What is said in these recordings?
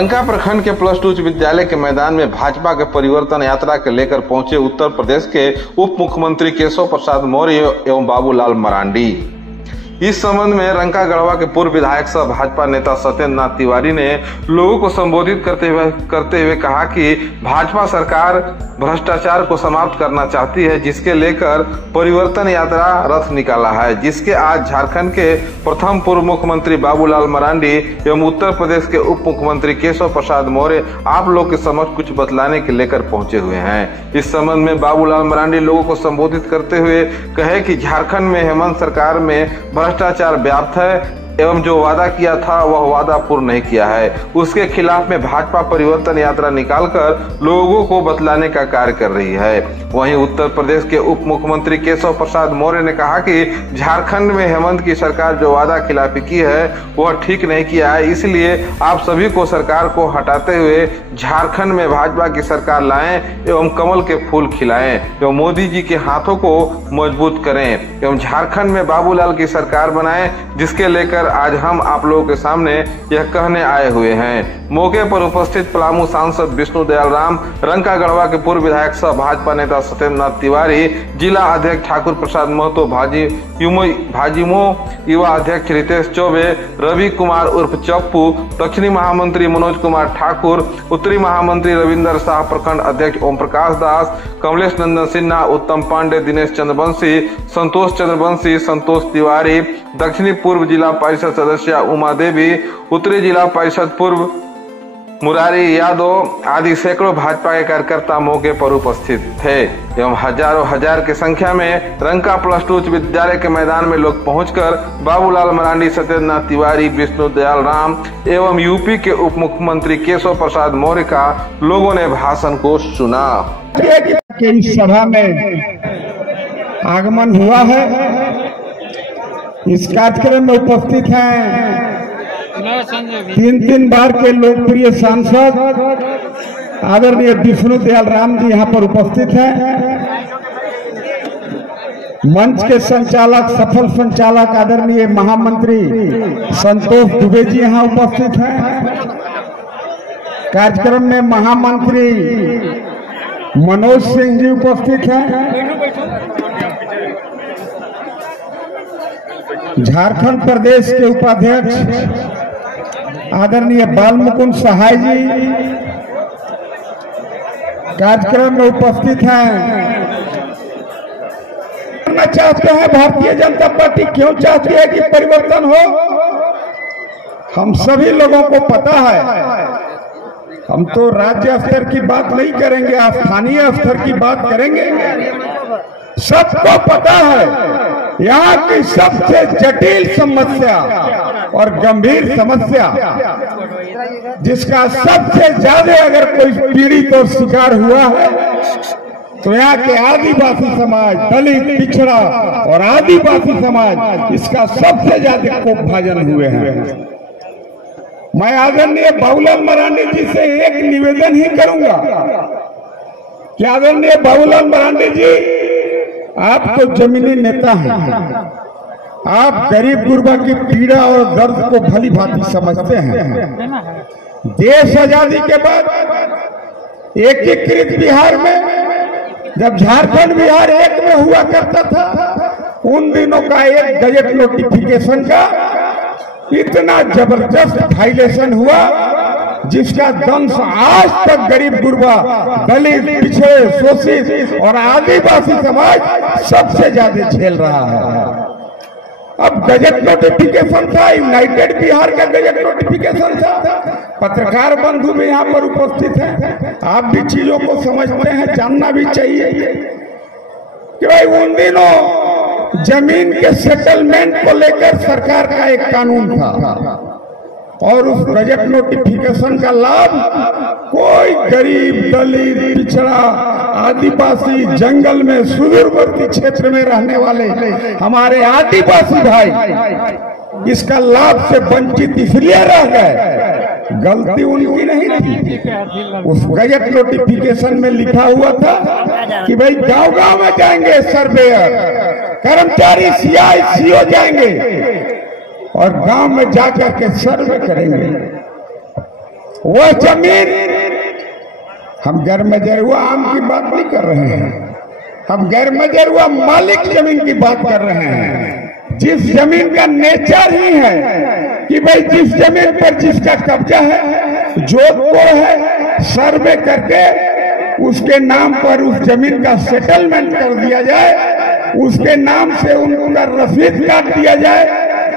रंका प्रखंड के प्लस 2 उच्च विद्यालय के मैदान में भाजपा के परिवर्तन यात्रा के लेकर पहुंचे उत्तर प्रदेश के उप मुख्यमंत्री केशव प्रसाद मौर्य एवं बाबूलाल मरांडी। इस संबंध में रंका गढ़वा के पूर्व विधायक सह भाजपा नेता सत्येंद्र नाथ तिवारी ने लोगों को संबोधित करते हुए कहा कि भाजपा सरकार भ्रष्टाचार को समाप्त करना चाहती है, जिसके लेकर परिवर्तन यात्रा रथ निकाला है, जिसके आज झारखंड के प्रथम पूर्व मुख्यमंत्री बाबूलाल मरांडी एवं उत्तर प्रदेश के उप मुख्यमंत्री केशव प्रसाद मौर्य आप लोग के समक्ष कुछ बतलाने के लेकर पहुंचे हुए हैं। इस संबंध में बाबूलाल मरांडी लोगों को संबोधित करते हुए कहे कि झारखंड में हेमंत सरकार में भ्रष्टाचार व्याप्त है एवं जो वादा किया था वह वादा पूर्ण नहीं किया है। उसके खिलाफ में भाजपा परिवर्तन यात्रा निकालकर लोगों को बतलाने का कार्य कर रही है। वहीं उत्तर प्रदेश के उप मुख्यमंत्री केशव प्रसाद मौर्य ने कहा कि झारखंड में हेमंत की सरकार जो वादा खिलाफी की है वह ठीक नहीं किया है, इसलिए आप सभी को सरकार को हटाते हुए झारखंड में भाजपा की सरकार लाएं एवं कमल के फूल खिलाएं एवं मोदी जी के हाथों को मजबूत करें एवं झारखंड में बाबूलाल की सरकार बनाएं, जिसके लेकर आज हम आप लोगों के सामने यह कहने आए हुए हैं। मौके पर उपस्थित पलामू सांसद विष्णु दयाल राम, रंका गढ़वा के पूर्व विधायक सह भाजपा नेता सत्येंद्र नाथ तिवारी, जिला अध्यक्ष ठाकुर प्रसाद महतो, भाजीमो युवा अध्यक्ष रितेश चौबे, रवि कुमार उर्फ चप्पू, दक्षिणी महामंत्री मनोज कुमार ठाकुर, उत्तरी महामंत्री रविंदर शाह, प्रखंड अध्यक्ष ओम प्रकाश दास, कमलेश नंदन सिन्हा, उत्तम पांडे, दिनेश चंद्रवंशी, संतोष चंद्रवंशी, संतोष तिवारी, दक्षिणी पूर्व जिला परिषद सदस्य उमा देवी, उत्तरी जिला परिषद पूर्व मुरारी यादव आदि सैकड़ों भाजपा के कार्यकर्ता मौके पर उपस्थित थे एवं हजारों हजार की संख्या में रंका प्लस 2 उच्च विद्यालय के मैदान में लोग पहुंचकर बाबूलाल मरांडी, सत्येंद्र नाथ तिवारी, विष्णु दयाल राम एवं यूपी के उप मुख्यमंत्री केशव प्रसाद मौर्य का लोगों ने भाषण को सुना। इस सभा में आगमन हुआ है। इस कार्यक्रम में उपस्थित हैं 3 बार के लोकप्रिय सांसद आदरणीय विष्णु दयाल राम जी यहाँ पर उपस्थित हैं। मंच के संचालक, सफल संचालक आदरणीय महामंत्री संतोष दुबे जी यहाँ उपस्थित हैं। कार्यक्रम में महामंत्री मनोज सिंह जी उपस्थित हैं। झारखंड प्रदेश के उपाध्यक्ष आदरणीय बाल मुकुंद सहाय जी कार्यक्रम में उपस्थित हैं। चाहते हैं भारतीय जनता पार्टी क्यों चाहती है कि परिवर्तन हो, हम सभी लोगों को पता है। हम तो राज्य स्तर की बात नहीं करेंगे, स्थानीय स्तर की बात करेंगे। सबको पता है यहाँ की सबसे जटिल समस्या और गंभीर समस्या, जिसका सबसे ज्यादा अगर कोई पीड़ित और शिकार हुआ है तो यहाँ के आदिवासी समाज, दलित, पिछड़ा और आदिवासी समाज इसका सबसे ज्यादा कोपभाजन हुए हैं। मैं आदरणीय बाबूलाल मरांडी जी से एक निवेदन ही करूंगा कि आदरणीय बाबूलाल मरांडी जी, आप तो जमीनी नेता हैं, आप गरीब गुरबा की पीड़ा और दर्द को भली भांति समझते हैं। देश आजादी के बाद एकीकृत बिहार में जब झारखंड बिहार एक में हुआ करता था, उन दिनों का एक गजट नोटिफिकेशन का इतना जबरदस्त वायलेशन हुआ जिसका दंश आज तक गरीब गुरबा, दलित, पिछड़े, शोषित और आदिवासी समाज सबसे ज्यादा झेल रहा है। अब गजट नोटिफिकेशन था, यूनाइटेड बिहार का गजट नोटिफिकेशन था। पत्रकार बंधु भी यहाँ पर उपस्थित हैं, आप भी चीजों को समझते हैं, जानना भी चाहिए कि भाई उन दिनों जमीन के सेटलमेंट को लेकर सरकार का एक कानून था और उस गजट नोटिफिकेशन का लाभ कोई गरीब, दलित, पिछड़ा, आदिवासी, जंगल में सुदूरवर्ती क्षेत्र में रहने वाले हमारे आदिवासी भाई इसका लाभ से वंचित इसलिए रह गए, गलती उनकी नहीं थी। उस गजट नोटिफिकेशन में लिखा हुआ था कि भाई गांव-गांव में जाएंगे सर्वेयर, कर्मचारी सीआई सीओ जाएंगे और गांव में जाकर के सर्वे करेंगे। वह जमीन, हम गैर मजरूआ आम की बात नहीं कर रहे हैं, हम गैर मजरूआ मालिक जमीन की बात कर रहे हैं। जिस जमीन का नेचर ही है कि भाई जिस जमीन पर जिसका कब्जा है, जोधपुर है, सर्वे करके उसके नाम पर उस जमीन का सेटलमेंट कर दिया जाए, उसके नाम से उनका रसीद काट दिया जाए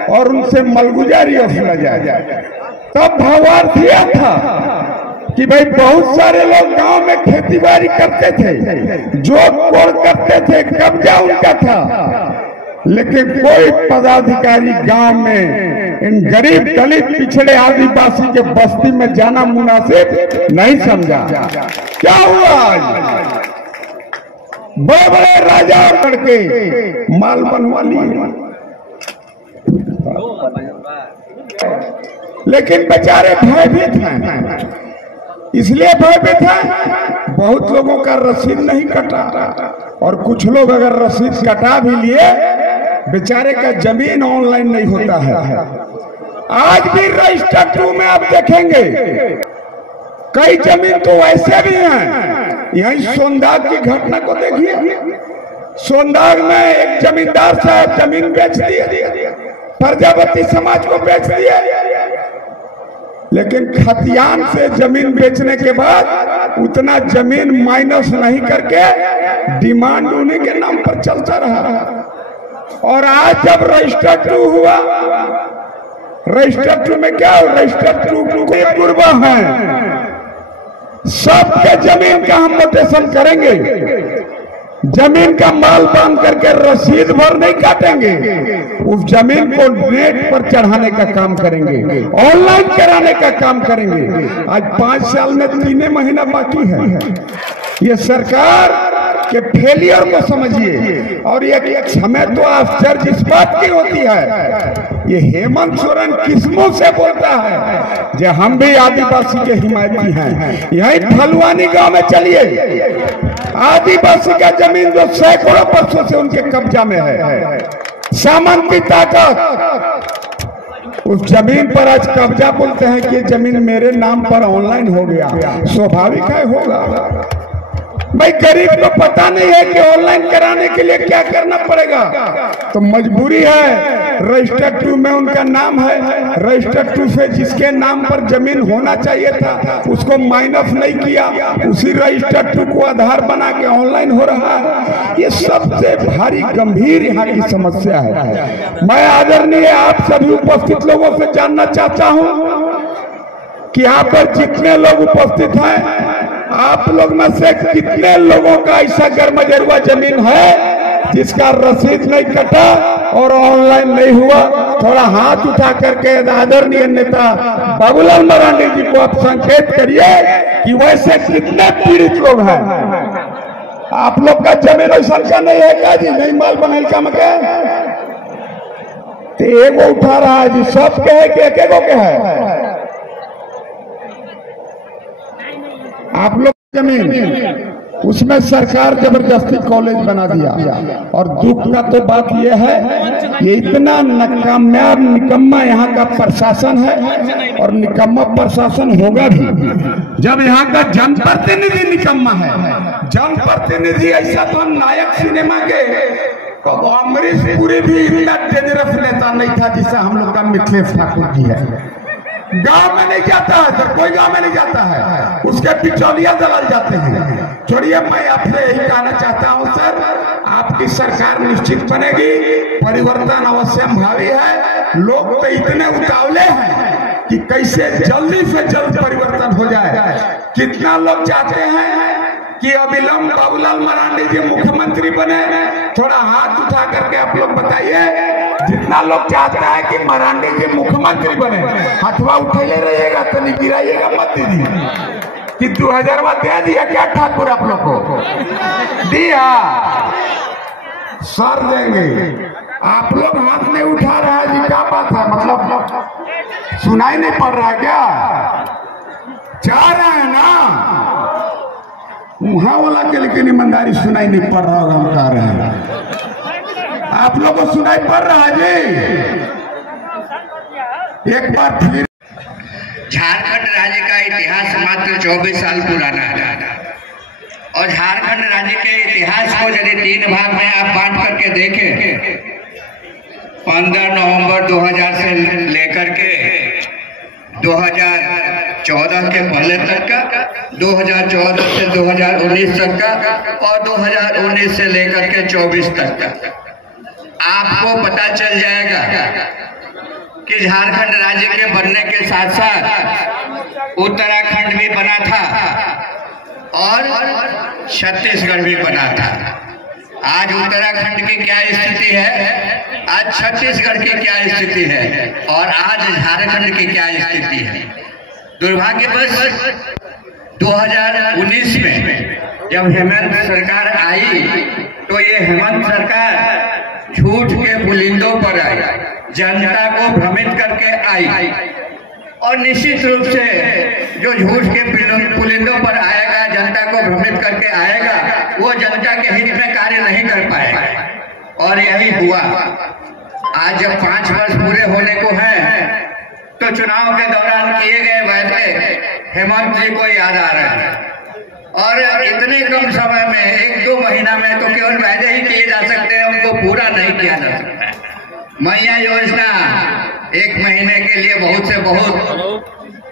और उनसे मलगुजारी वसूला जाए। तब भावार्थ यह था कि भाई बहुत सारे लोग गांव में खेती बाड़ी करते थे, जोत कोड़ करते थे, कब्जा उनका था, लेकिन कोई पदाधिकारी गांव में इन गरीब दलित पिछड़े आदिवासी के बस्ती में जाना मुनासिब नहीं समझा। क्या हुआ आज? बड़े बड़े राजा और लड़के माल बनवा लिए, लेकिन बेचारे भयभीत हैं। इसलिए भयभीत हैं, बहुत लोगों का रसीद नहीं कटा, और कुछ लोग अगर रसीद कटा भी लिए, बेचारे का जमीन ऑनलाइन नहीं होता है। आज भी रजिस्टर 2 में आप देखेंगे कई जमीन तो ऐसे भी हैं। यही सोनदाग की घटना को देखिए, सोनदाग में एक जमींदार साहब जमीन बेच दिए, प्रजापति समाज को बेच दिया, लेकिन खतियान से जमीन बेचने के बाद उतना जमीन माइनस नहीं करके डिमांड उन्हीं के नाम पर चलता रहा। और आज जब रजिस्टर 2 हुआ, रजिस्टर 2 में क्या हो, रजिस्टर 2 के पूर्वा है, सबके जमीन का हम नोटेशन करेंगे, जमीन का माल बांध करके रसीद भर नहीं काटेंगे, उस जमीन को नेट पर चढ़ाने का काम करेंगे, ऑनलाइन कराने का काम करेंगे। आज 5 साल में 3 महीना बाकी है। ये सरकार के फेलियर को समझिए। और एक समय तो आश्चर्य इस बात की होती है, ये हेमंत सोरेन किस मुंह से बोलता है जो हम भी आदिवासी के हिमायती हैं। यही फलवानी गांव में चलिए, आदिवासी का जमीन जो सैकड़ों वर्षों से उनके कब्जा में है, सामंती ताकत उस जमीन पर आज कब्जा बोलते हैं कि जमीन मेरे नाम पर ऑनलाइन हो गया। स्वाभाविक है होगा भाई, गरीब को पता नहीं है कि ऑनलाइन कराने के लिए क्या करना पड़ेगा, तो मजबूरी है। रजिस्टर 2 में उनका नाम है, रजिस्टर 2 से जिसके नाम पर जमीन होना चाहिए था उसको माइनस नहीं किया, उसी रजिस्टर 2 को आधार बना के ऑनलाइन हो रहा है। ये सबसे भारी गंभीर यहाँ की समस्या है। मैं आदरणीय आप सभी उपस्थित लोगों से जानना चाहता हूँ कि यहाँ पर जितने लोग उपस्थित हैं, आप लोग में से कितने लोगों का ऐसा गैरमजरूआ जमीन है जिसका रसीद नहीं कटा और ऑनलाइन नहीं हुआ? थोड़ा हाथ उठा करके आदरणीय नेता बाबूलाल मरांडी जी को आप संकेत करिए कि वैसे कितने पीड़ित लोग हैं। आप लोग का जमीन ऐसा का नहीं है क्या जी? नहीं माल बनल का मके तो एगो उठा रहा है जी, सब के है कि एक एगो के है? आप लोग जमीन उसमें सरकार जबरदस्ती कॉलेज बना दिया। और दुख का तो बात यह है, ये इतना नाकामयाब निकम्मा यहाँ का प्रशासन है, और निकम्मा प्रशासन होगा भी जब यहाँ का जनप्रतिनिधि निकम्मा है। जनप्रतिनिधि ऐसा तो हम नायक सिनेमा के अमरीश पुरी भी इतना डेंजरस नेता नहीं था जिससे हम लोग का मिथिलेश ठाकुर जी है। गांव में नहीं जाता है सर, कोई गांव में नहीं जाता है, उसके बिचौलिया दलाल जाते हैं। छोड़िए, मैं आपसे यही कहना चाहता हूं सर, आपकी सरकार निश्चित बनेगी, परिवर्तन अवश्यंभावी है। लोग तो इतने उतावले हैं कि कैसे जल्दी से जल्द परिवर्तन हो जाए। कितना लोग चाहते हैं कि अविलंब बाबूलाल मरांडी जी मुख्यमंत्री बने? थोड़ा हाथ उठा करके आप लोग बताइए। जितना लोग चाहता है कि मरांडी जी मुख्यमंत्री बने, हथवा उठाइए रहिएगा, तो नहीं गिराइएगा मत दीजिए। कि 2000 दे दिया क्या ठाकुर आप लोग को? दिया सर देंगे। आप लोग हाथ नहीं उठा रहा है जी, क्या बात है? मतलब सुनाई नहीं पड़ रहा है क्या? चाह रहे हैं ना वहां वाला के, लेकिन ईमानदारी सुनाई नहीं पड़ रहा होगा, हम कह रहे हैं। आप लोगों को सुनाई पड़ रहा है जी? एक बार फिर झारखंड राज्य का इतिहास मात्र 24 साल पुराना है और झारखंड राज्य के इतिहास को यदि 3 भाग में आप बांट करके देखें, 15 नवंबर 2000 से लेकर के 2014 के पहले तक का, 2014 से 2019 तक का और 2019 से लेकर के 24 तक का, आपको पता चल जाएगा कि झारखंड राज्य के बनने के साथ साथ उत्तराखंड भी बना था और छत्तीसगढ़ भी बना था। आज उत्तराखंड की क्या स्थिति है, आज छत्तीसगढ़ की क्या स्थिति है और आज झारखंड की क्या स्थिति है। दुर्भाग्यवश 2019 में जब हेमंत सरकार आई तो ये हेमंत सरकार झूठ के पुलिंदों पर आई, जनता को भ्रमित करके आई और निश्चित रूप से जो झूठ के पुलिंदों पर आएगा, जनता को भ्रमित करके आएगा, वो जनता के हित में कार्य नहीं कर पाएगा और यही हुआ। आज जब 5 वर्ष पूरे होने को हैं तो चुनाव के दौरान किए गए वादे हेमंत जी को याद आ रहे हैं और इतने कम समय में 1-2 महीना में तो केवल वादे ही किए जा सकते हैं, उनको पूरा नहीं किया जा सकता। मैया योजना 1 महीने के लिए बहुत से बहुत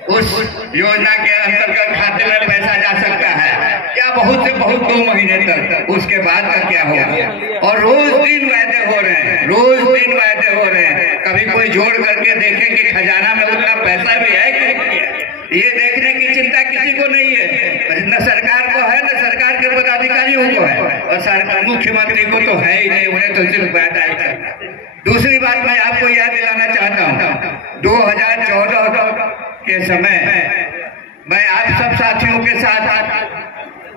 उस योजना के अंतर्गत खाते में पैसा जा सकता है या बहुत से बहुत 2 महीने तक, उसके बाद का क्या होगा। और रोज 3 वादे हो रहे हैं, रोज 3 वादे हो रहे हैं। कभी कोई जोड़ करके देखे कि खजाना में उतना पैसा भी है कि नहीं है, ये देखने की चिंता किसी को नहीं है। न सरकार को है, न सरकार के पदाधिकारियों को है और सरकार मुख्यमंत्री को तो है ही नहीं, उन्हें तो सिर्फ वादा ही करना। दूसरी बात मैं आपको याद दिलाना चाहता हूँ, 2014 के समय मैं आप सब साथियों के साथ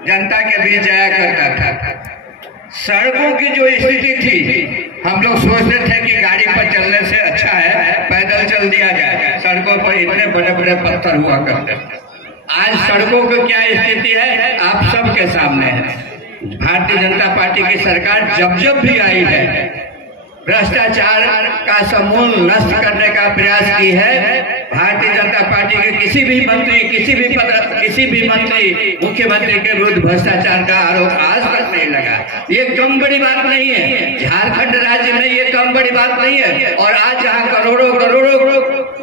जनता के बीच जाया करता था। सड़कों की जो स्थिति थी, हम लोग सोचते थे कि गाड़ी पर चलने से अच्छा है पैदल चल दिया जाए, सड़कों पर इतने बड़े बड़े पत्थर हुआ करते थे। आज सड़कों की क्या स्थिति है आप सबके सामने है। भारतीय जनता पार्टी की सरकार जब भी आई है भ्रष्टाचार का समूल नष्ट करने का प्रयास की है। भारतीय जनता पार्टी के किसी भी मंत्री, किसी भी मंत्री मुख्यमंत्री के विरुद्ध भ्रष्टाचार का आरोप आज तक नहीं लगा। ये कम बड़ी बात नहीं है, झारखंड राज्य में ये कम बड़ी बात नहीं है। और आज जहाँ करोड़ों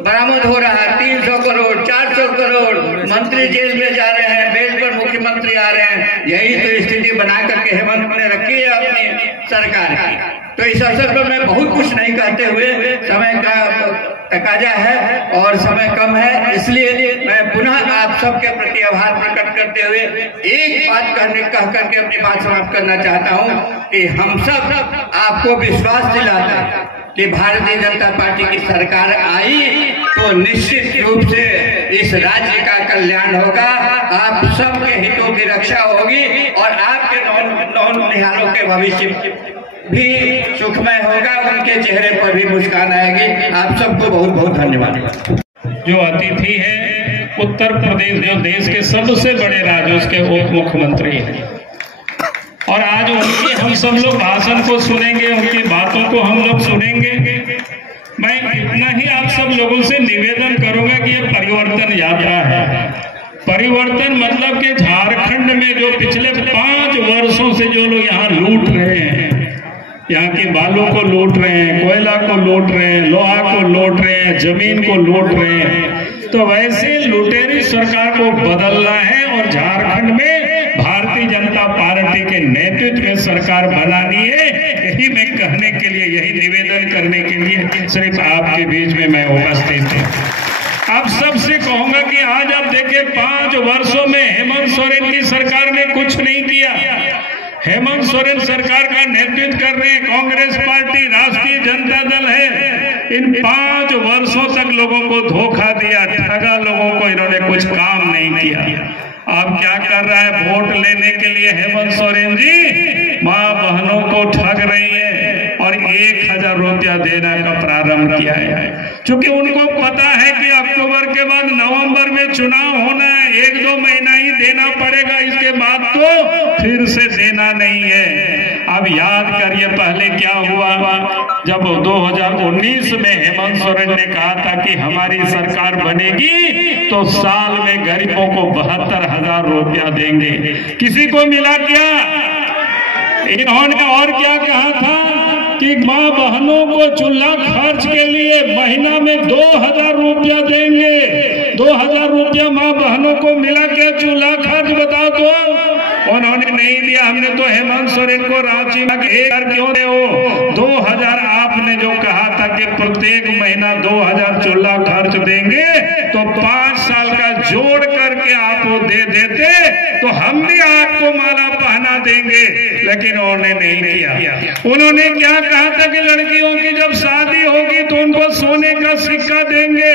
बरामद हो रहा है, 300 करोड़ 400 करोड़, मंत्री जेल में जा रहे हैं, बेल पर मुख्यमंत्री आ रहे हैं, यही तो स्थिति बना करके हेमंत ने रखी है अपनी सरकार की। तो इस अवसर पर मैं बहुत कुछ नहीं कहते हुए, समय का तकाजा है और समय कम है, इसलिए मैं पुनः आप सबके प्रति आभार प्रकट करते हुए एक बात कह करके अपनी बात समाप्त करना चाहता हूं कि हम सब आपको विश्वास दिलाते हैं कि भारतीय जनता पार्टी की सरकार आई तो निश्चित रूप से इस राज्य का कल्याण होगा, आप सबके हितों की रक्षा होगी और आपके नौनिहालों के भविष्य भी सुखमय होगा, उनके चेहरे पर भी मुस्कान आएगी। आप सबको बहुत बहुत धन्यवाद। जो अतिथि है उत्तर प्रदेश, जो देश के सबसे बड़े राज्य, उसके उप मुख्यमंत्री हैं और आज उनकी हम सब लोग भाषण को सुनेंगे, उनकी बातों को हम लोग सुनेंगे। मैं इतना ही आप सब लोगों से निवेदन करूंगा कि ये परिवर्तन यात्रा है। परिवर्तन मतलब कि झारखंड में जो पिछले 5 वर्षों से जो लोग यहाँ लूट रहे हैं, यहाँ के बालू को लूट रहे हैं, कोयला को लूट रहे हैं, लोहा को लूट रहे हैं, जमीन को लूट रहे हैं, तो वैसे लुटेरी सरकार को बदलना है और झारखंड में भारतीय जनता पार्टी के नेतृत्व में सरकार बनानी है। यही मैं कहने के लिए, यही निवेदन करने के लिए सिर्फ आपके बीच में मैं उपस्थित हूँ। आप सबसे कहूंगा कि आज आप देखिए 5 वर्षों में हेमंत सोरेन की सरकार ने कुछ नहीं किया। हेमंत सोरेन सरकार का नेतृत्व कर रहे कांग्रेस पार्टी, राष्ट्रीय जनता दल है। इन 5 वर्षों तक लोगों को धोखा दिया, ठगा लोगों को, इन्होंने कुछ काम नहीं किया। अब क्या कर रहा है, वोट लेने के लिए हेमंत सोरेन जी माँ बहनों को ठग रही है और 1000 रुपया देने का प्रारंभ किया है। क्योंकि उनको पता है कि अक्टूबर के बाद नवंबर में चुनाव होना है, 1-2 महीना ही देना पड़ेगा, इसके बाद तो फिर से देना नहीं है। अब याद करिए पहले क्या हुआ। जब 2019 में हेमंत सोरेन ने कहा था कि हमारी सरकार बनेगी तो साल में गरीबों को 72,000 रुपया देंगे। किसी को मिला क्या? इन्होंने और क्या कहा था कि माँ बहनों को चूल्हा खर्च के लिए महीना में 2,000 रुपया देंगे। 2,000 रुपया माँ बहनों को मिला क्या चूल्हा खर्च? बताओ तो। उन्होंने नहीं दिया। हमने तो हेमंत सोरेन को रांची में 1,000 क्यों दे हो? 2,000 आपने जो कहा था कि प्रत्येक महीना 2,000 चूल्हा खर्च देंगे तो 5 साल का जोड़ करके आप वो दे देते तो हम भी आपको माला पहना देंगे, लेकिन उन्होंने नहीं किया। उन्होंने क्या कहा था कि लड़कियों की जब शादी होगी तो उनको सोने का सिक्का देंगे।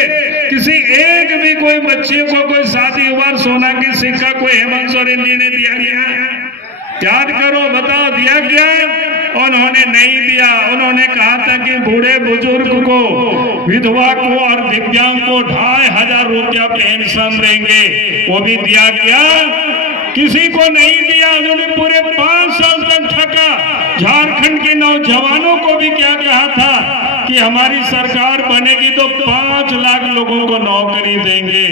किसी एक भी कोई बच्चे को कोई शादी हुआ सोना की सिक्का कोई हेमंत सोरेन जी ने दिया? याद करो, बताओ दिया क्या? उन्होंने नहीं दिया। उन्होंने कहा था कि बूढ़े बुजुर्ग को, विधवा को और दिव्यांग को 2,500 रुपया पेंशन देंगे। वो भी दिया क्या? किसी को नहीं दिया। उन्होंने पूरे 5 साल तक ठगा। झारखंड के नौजवानों को भी क्या कहा था कि हमारी सरकार बनेगी तो 5 लाख लोगों को नौकरी देंगे।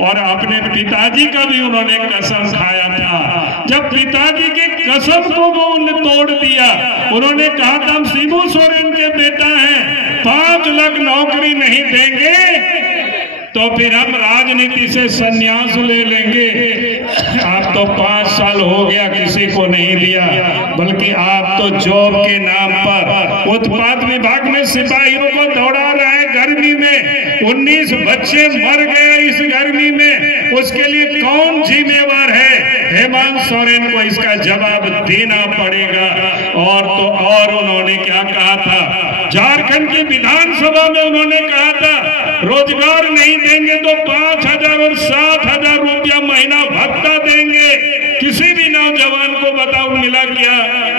और अपने पिताजी का भी उन्होंने कसम खाया था। जब पिताजी के कसम को वो तोड़ दिया, उन्होंने कहा था हम शिबू सोरेन के बेटा हैं, 5 लाख नौकरी नहीं देंगे तो फिर हम राजनीति से संन्यास ले लेंगे। आप तो 5 साल हो गया किसी को नहीं दिया, बल्कि आप तो जॉब के नाम पर उत्पाद विभाग में सिपाहियों को दौड़ा रहे हैं। गर्मी में 19 बच्चे मर गए इस गर्मी में, उसके लिए कौन जिम्मेवार है? हेमंत सोरेन को इसका जवाब देना पड़ेगा। और तो और उन्होंने क्या कहा था? झारखंड की विधानसभा में उन्होंने कहा था रोजगार नहीं देंगे तो 5,000 और 7,000 रुपया महीना भत्ता देंगे। किसी भी नौजवान को बताओ मिला क्या?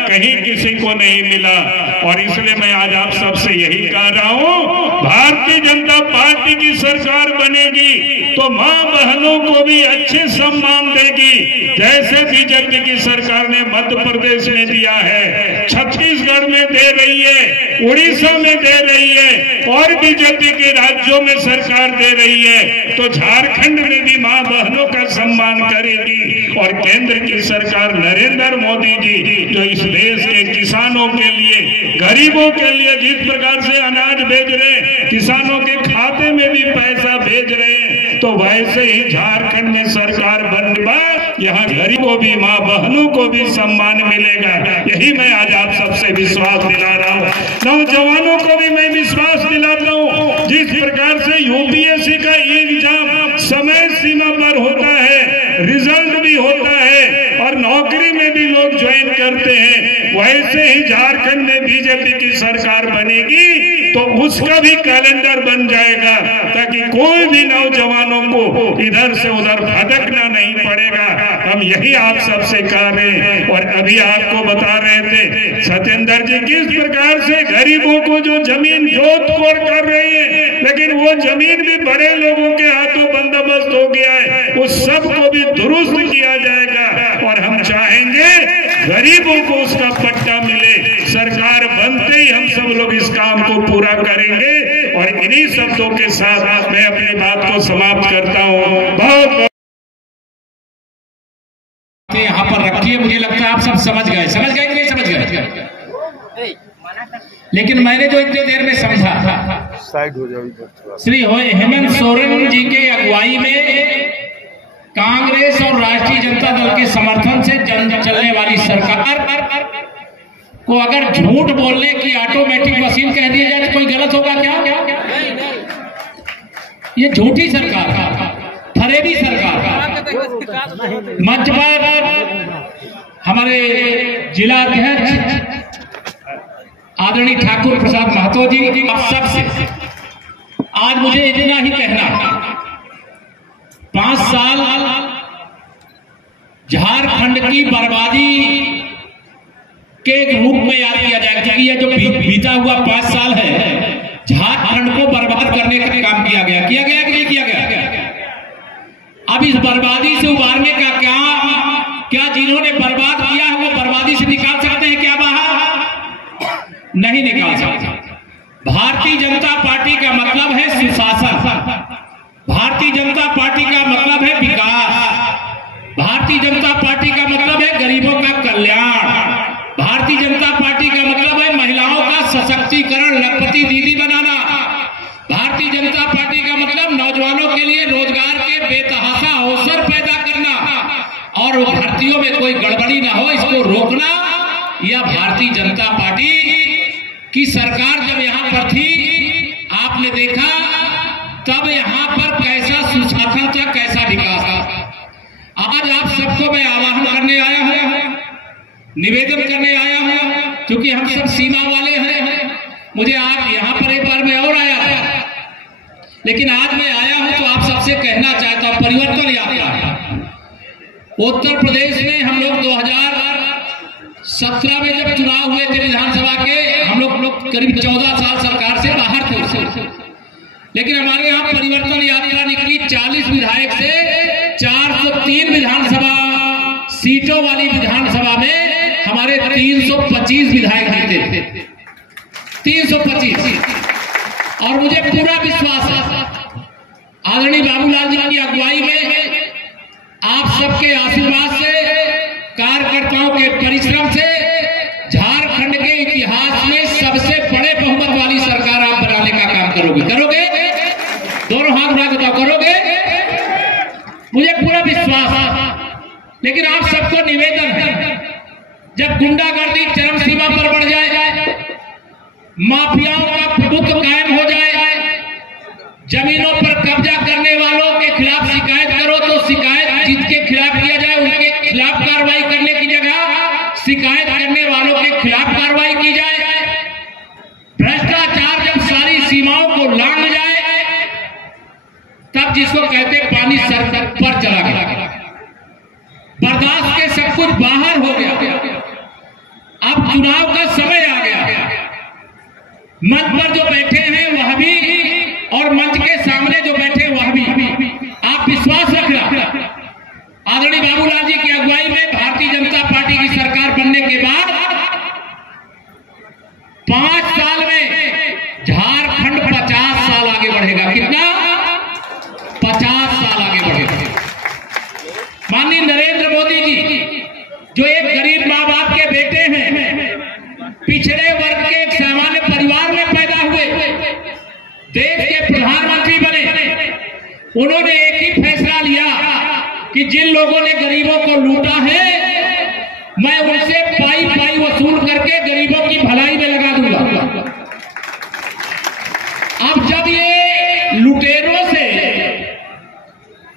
कहीं किसी को नहीं मिला। और इसलिए मैं आज आप सबसे यही कह रहा हूं, भारतीय जनता पार्टी की सरकार बनेगी तो मां बहनों को भी अच्छे सम्मान देगी, जैसे बीजेपी की सरकार ने मध्य प्रदेश में दिया है, छत्तीसगढ़ में दे रही है, उड़ीसा में दे रही है और बीजेपी के राज्यों में सरकार दे रही है, तो झारखंड में भी मां बहनों का सम्मान करेगी। और केंद्र की सरकार नरेंद्र मोदी जी जो इस देश के किसानों के लिए, गरीबों के लिए जिस प्रकार से अनाज भेज रहे हैं, किसानों के खाते में भी पैसा भेज रहे हैं, तो वैसे ही झारखंड में सरकार बनवा, यहाँ गरीबों भी माँ बहनों को भी सम्मान मिलेगा। यही मैं आज आप सबसे विश्वास दिला रहा हूँ। नौजवानों को भी मैं विश्वास दिलाता हूँ, जिस प्रकार से यूपीएससी का एग्जाम समय सीमा पर होता है, रिजल्ट भी होता है और नौकरी में भी लोग ज्वाइन करते हैं, वैसे ही झारखंड में बीजेपी की सरकार बनेगी तो उसका भी कैलेंडर बन जाएगा, ताकि कोई भी नौजवानों को इधर से उधर भटकना नहीं पड़ेगा। हम यही आप सबसे कह रहे हैं। और अभी आपको बता रहे थे सत्येंद्र जी किस प्रकार से गरीबों को जो जमीन जोत खोर कर रहे हैं, लेकिन वो जमीन भी बड़े लोगों के हाथों बंदोबस्त हो गया है, उस सब को भी दुरुस्त किया जाएगा। और हम चाहेंगे गरीबों को उसका पट्टा मिले। सरकार बनते ही हम सब लोग इस काम को पूरा करेंगे। और इन्हीं शब्दों के साथ मैं अपनी बात को समाप्त करता हूँ। बहुत यहाँ पर रखिए, मुझे लगता है आप सब समझ गए कि नहीं समझ गए? लेकिन मैंने जो इतनी देर में समझा, साइड हो जाओ, श्री हेमंत सोरेन जी के अगुवाई में कांग्रेस और राष्ट्रीय जनता दल के समर्थन से चलने वाली सरकार को अगर झूठ बोलने की ऑटोमेटिक मशीन कह दिया जाए तो कोई गलत होगा क्या? ये झूठी सरकार, फरेबी सरकार। मंच पर हमारे जिला अध्यक्ष आदरणीय ठाकुर प्रसाद महतो जी, आप सबसे आज मुझे इतना ही कहना, 5 साल झारखंड की बर्बादी के रूप में याद किया जाएगा, क्योंकि ये जो बीता हुआ 5 साल है, झारखंड को बर्बाद करने का काम किया गया कि नहीं किया गया? अब इस बर्बादी से उबारने का क्या जिन्होंने बर्बाद किया है वो बर्बादी से निकाल सकते हैं क्या बाहर? नहीं निकाल सकते। भारतीय जनता पार्टी का मतलब है सुशासन, भारतीय जनता पार्टी का मतलब है विकास, भारतीय जनता पार्टी का मतलब है गरीबों का कल्याण, भारतीय जनता पार्टी का मतलब है महिलाओं का सशक्तिकरण, लखपति दीदी बनाना, भारतीय जनता पार्टी का मतलब नौजवानों के लिए रोजगार के बेतहाशा अवसर पैदा करना और भर्तियों में कोई गड़बड़ी ना हो इसको रोकना। यह भारतीय जनता पार्टी की सरकार जब यहाँ पर थी आपने देखा तब यहाँ पर कैसा सुशासन था, कैसा विकास था। आज आप सबको मैं आह्वान करने आया हूँ, निवेदन करने आया हूँ, क्योंकि हम सब सीमा वाले हैं। मुझे आप यहाँ पर एक बार मैं और आया था, लेकिन आज मैं आया हूँ तो आप सबसे कहना चाहता हूँ परिवर्तन यात्रा। उत्तर प्रदेश में हम लोग 2017 में जब चुनाव हुए थे विधानसभा के, हम लोग करीब 14 साल सरकार से बाहर थे, लेकिन हमारे यहाँ परिवर्तन यात्रा निकली। 40 विधायक से 403 विधानसभा सीटों वाली विधानसभा में हमारे 325 विधायक जीते थे, 325। और मुझे पूरा विश्वास है आदरणीय बाबूलाल जी की अगुवाई में, आप सबके आशीर्वाद से, कार्यकर्ताओं के परिश्रम से झारखंड के इतिहास में सबसे बड़े बहुमत वाली सरकार आप बनाने का काम करोगे? दोनों हाथ उठा के करोगे? मुझे पूरा विश्वास है। लेकिन आप सबको निवेदन है, जब गुंडागर्दी चरम सीमा पर बढ़ जाए, माफियाओं का प्रभुत्व कायम हो जाए, जमीनों पर कब्जा करने वालों के खिलाफ शिकायत करो तो शिकायत जिसके खिलाफ किया जाए उनके खिलाफ कार्रवाई करने की जगह शिकायत करने वालों के खिलाफ कार्रवाई की जाए। भ्रष्टाचार जब सारी सीमाओं को लांघ जाए तब जिसको कहते पानी सर पर चला गया, बर्दाश्त के सब कुछ बाहर हो गया। अब चुनाव का समय आ गया, मंच पर जो बैठे हैं वह भी और मंच के सामने जो बैठे वह भी, आप विश्वास रखना आदरणीय बाबूलाल जी की अगुवाई में भारतीय जनता पार्टी की सरकार बनने के बाद 5 साल में झारखंड 50 साल आगे बढ़ेगा। कितना? 50 साल आगे बढ़ेगा। माननीय नरेंद्र मोदी जी जो एक गरीब माँ बाप के बेटे हैं, पिछड़े वर्ग के एक सामान्य परिवार में पैदा हुए, देश के प्रधानमंत्री बने, उन्होंने एक ही फैसला लिया कि जिन लोगों ने गरीबों को लूटा है मैं उनसे पाई पाई वसूल करके गरीबों की भलाई में लगा दूंगा। अब जब ये लुटेरों से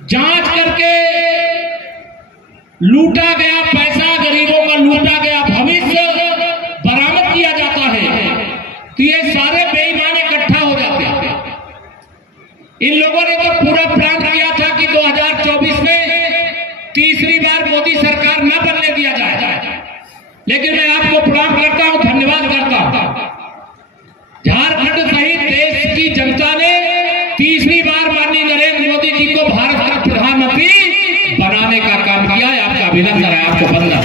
जांच करके लूटा गया पैसा, गरीबों का लूटा गया भविष्य बरामद किया जाता है तो ये सारे बेईमान इकट्ठा हो जाते हैं। इन लोगों ने तो पूरा प्लान किया था कि 2024 में तीसरी बार मोदी सरकार न बनने दिया जाए, लेकिन मैं आपको प्रणाम करता हूं, धन्यवाद करता हूं। झारखंड सहित देश की जनता ने तीसरी बार माननीय नरेंद्र मोदी जी को भारत का प्रधानमंत्री बनाने का काम किया है। आपका अभिनंदन है, आपको वंदन।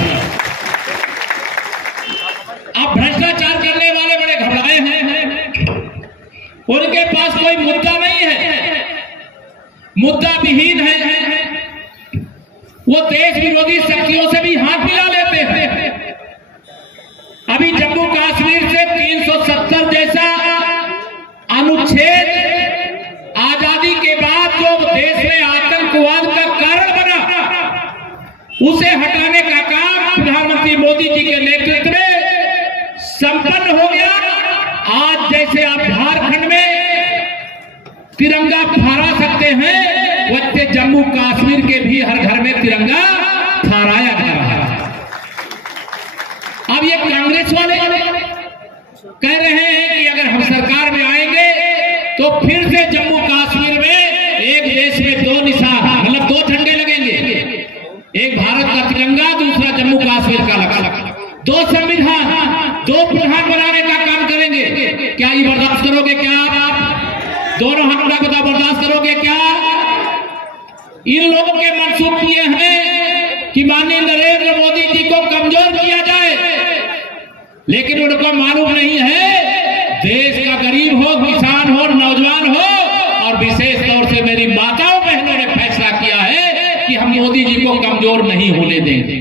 आप भ्रष्टाचार करने वाले बड़े घबराए हैं, उनके पास कोई मुद्दा नहीं है, मुद्दा विहीन है। वो देश विरोधी शक्तियों से भी हाथ मिला लेते हैं। अभी जम्मू कश्मीर से 370 जैसा अनुच्छेद आजादी के बाद जो देश में आतंकवाद का कारण बना, उसे हटाने का काम प्रधानमंत्री मोदी जी के नेतृत्व में संपन्न हो गया। आज जैसे आप झारखंड में तिरंगा फहरा सकते हैं, वैसे जम्मू कश्मीर के भी हर घर में तिरंगा फहराया जा रहा है। अब ये कांग्रेस वाले कह रहे हैं कि अगर हम सरकार में आएंगे तो फिर से जम्मू कश्मीर में एक देश में 2 निशान, मतलब 2 झंडे लगेंगे, एक भारत का तिरंगा, दूसरा जम्मू कश्मीर का लगा, 2 संविधान, 2 प्रधान बनाने का काम करेंगे। क्या ये बर्दाश्त करोगे? क्या आप दोनों हाथ उठा बताओ, बर्दाश्त करोगे क्या? इन लोगों के मंसूब ये हैं कि माननीय नरेंद्र मोदी जी को कमजोर किया जाए, लेकिन उनको मालूम नहीं है देश का गरीब हो, किसान हो, नौजवान हो, और विशेष तौर से मेरी माताओं बहनों ने फैसला किया है कि हम मोदी जी को कमजोर नहीं होने देंगे।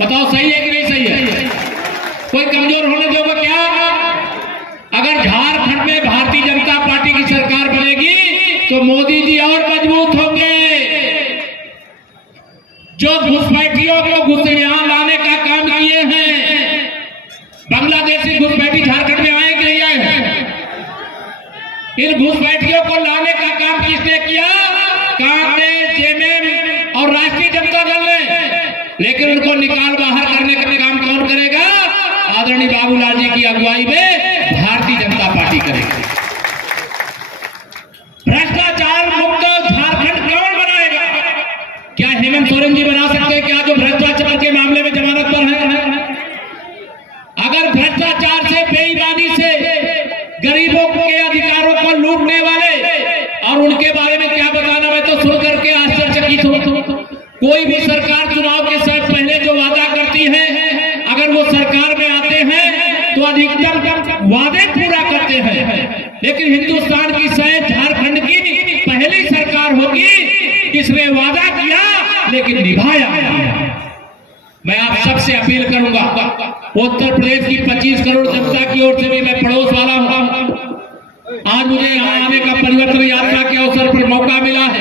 बताओ सही है कि नहीं सही है? कोई कमजोर होने दोगे क्या? अगर झारखंड में भारतीय जनता पार्टी की सरकार बनेगी तो मोदी जी और मजबूत होंगे। जो घुसपैठियों को यहां लाने का काम किए हैं, बांग्लादेशी घुसपैठी झारखंड में आए कि नहीं आए हैं? इन घुसपैठियों को लाने का काम किसने किया? कांग्रेस, जेएमएम और राष्ट्रीय जनता दल ने। लेकिन उनको निकाल बाहर करने का काम कौन करेगा? आदरणीय बाबूलाल जी की अगुवाई में भारतीय जनता पार्टी करेगी। भ्रष्टाचार मुक्त झारखंड कौन बनाएगा? क्या हेमंत सोरेन जी बना सकते हैं क्या, जो भ्रष्टाचार के मामले में जमानत पर है? अगर भ्रष्टाचार से, बेईमानी से गरीबों के अधिकारों को लूटने वाले, और उनके बारे में क्या बताना, मैं तो सुन करके आश्चर्यचकित हूं। कोई भी सरकार चुनाव के समय पहले जो वादा करती है, अगर वो सरकार में आते हैं तो अधिकतम वादे पूरा करते हैं। लेकिन हिंदुस्तान की शायद झारखंड की पहली सरकार होगी जिसने वादा किया लेकिन निभाया नहीं। मैं आप सबसे अपील करूंगा, उत्तर प्रदेश की 25 करोड़ जनता की ओर से भी मैं पड़ोस वाला हूं। आज मुझे यहाँ आने का परिवर्तन यात्रा के अवसर पर मौका मिला है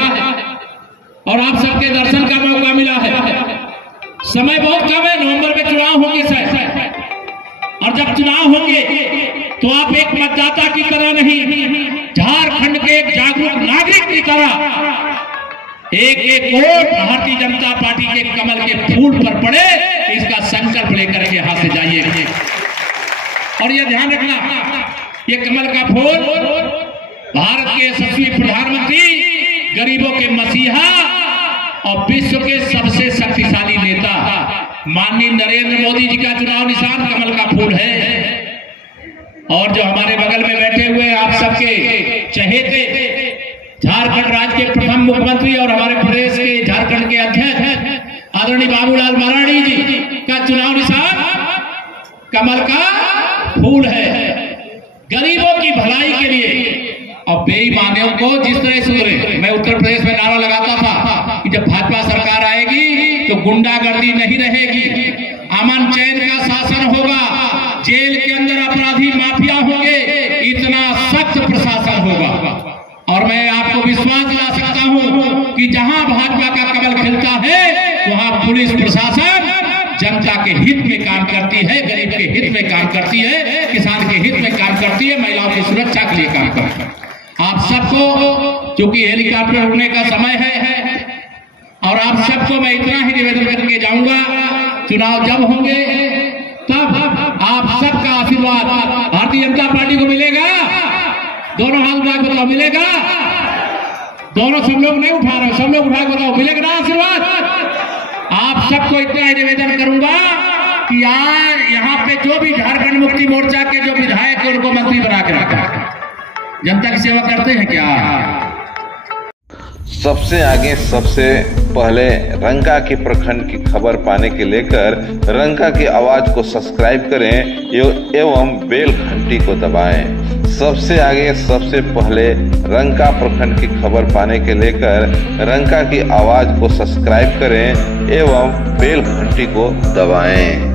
और आप सबके दर्शन का मौका मिला है। समय बहुत कम है, नवंबर में चुनाव होंगे शायद, और जब चुनाव होंगे तो आप एक मतदाता की तरह नहीं, झारखंड के एक जागरूक नागरिक की तरह एक एक वोट भारतीय जनता पार्टी के कमल के फूल पर पड़े, इसका संकल्प लेकर के यहां से जाइए। और यह ध्यान रखना, ये कमल का फूल भारत के यशस्वी प्रधानमंत्री, गरीबों के मसीहा और विश्व के सबसे शक्तिशाली नेता माननीय नरेंद्र मोदी जी का चुनाव निशान कमल का फूल है। और जो हमारे बगल में बैठे हुए आप सबके चहेते झारखंड राज्य के प्रथम मुख्यमंत्री और हमारे प्रदेश के झारखंड के अध्यक्ष आदरणीय बाबूलाल मरांडी जी का चुनाव निशान कमल का फूल है। गरीबों की भलाई के लिए और बेईमानियों को जिस तरह सुधरे। मैं उत्तर प्रदेश में नारा लगाता था कि जब भाजपा सरकार आएगी तो गुंडागर्दी नहीं रहेगी, अमन चैन का शासन होगा, जेल के अंदर अपराधी माफिया होंगे, इतना सख्त प्रशासन होगा। और मैं आपको विश्वास दिला सकता हूं कि जहां भाजपा का कमल खिलता है वहां पुलिस प्रशासन जनता के हित में काम करती है, गरीब के हित में काम करती है, किसान के हित में काम करती है, महिलाओं की सुरक्षा के लिए काम करती है। आप सबको, चूंकि हेलीकॉप्टर उड़ने का समय है, और आप सबको मैं इतना ही निवेदन करके जाऊंगा, चुनाव जब होंगे तब आप सबका आशीर्वाद भारतीय जनता पार्टी को मिलेगा। दोनों हाथ उठा के बताओ, मिलेगा? दोनों सब लोग नहीं उठा रहे, सब लोग उठा के बताओ, मिलेगा ना आशीर्वाद? आप सबको इतना ही निवेदन करूंगा कि आज यहाँ पे जो भी झारखंड मुक्ति मोर्चा के जो विधायक है उनको मंत्री बना के रखा। जनता की सेवा करते हैं क्या? सबसे आगे सबसे पहले रंका के प्रखंड की खबर पाने के लेकर रंका की आवाज को सब्सक्राइब करें एवं बेल घंटी को दबाएं। सबसे आगे सबसे पहले रंका प्रखंड की खबर पाने के लेकर रंका की आवाज को सब्सक्राइब करें एवं बेल घंटी को दबाएं।